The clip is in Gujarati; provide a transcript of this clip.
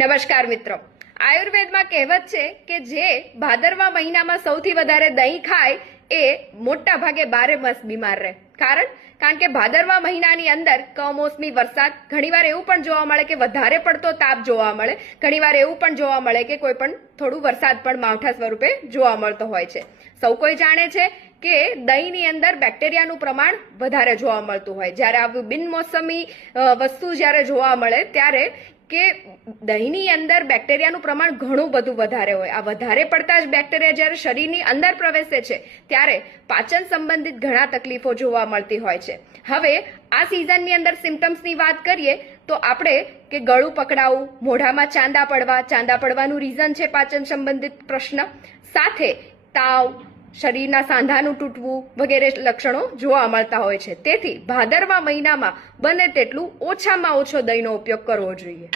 નમસ્કાર મિત્રો, આયુર્વેદમાં કહેવત છે કે જે ભાદરવા મહિનામાં સૌથી વધારે દહીં ખાય એ મોટા ભાગે 12 માસ બીમાર રહે. કારણ કે ભાદરવા મહિનાની અંદર કમોસમી વરસાદ, ઘણીવાર એવું પણ જોવા મળે કે વધારે પડતો તાપ જોવા મળે, ઘણીવાર એવું પણ જોવા મળે કે કોઈ પણ થોડું વરસાદ પણ માવઠા સ્વરૂપે જોવા મળતો હોય છે. સૌ કોઈ જાણે છે કે દહીંની અંદર બેક્ટેરિયાનું પ્રમાણ વધારે જોવા મળતું હોય. જ્યારે આવું બિનમોસમી વસ્તુ જ્યારે જોવા મળે ત્યારે કે દહીંની અંદર બેક્ટેરિયાનું પ્રમાણ ઘણું બધું વધારે હોય. આ વધારે પડતા જ બેક્ટેરિયા જ્યારે શરીરની અંદર પ્રવેશે છે ત્યારે પાચન સંબંધિત ઘણા તકલીફો જોવા મળતી હોય છે. હવે આ સિઝનની અંદર સિમ્ટમ્સની વાત કરીએ તો આપણે કે ગળું પકડાવું, મોઢામાં ચાંદા પડવાનું રીઝન છે પાચન સંબંધિત પ્રશ્ન, સાથે તાવ, શરીરના સાંધાનું તૂટવું વગેરે લક્ષણો જોવા મળતા હોય છે. તેથી ભાદરવા મહિનામાં બને તેટલું ઓછામાં ઓછો દહીંનો ઉપયોગ કરવો જોઈએ.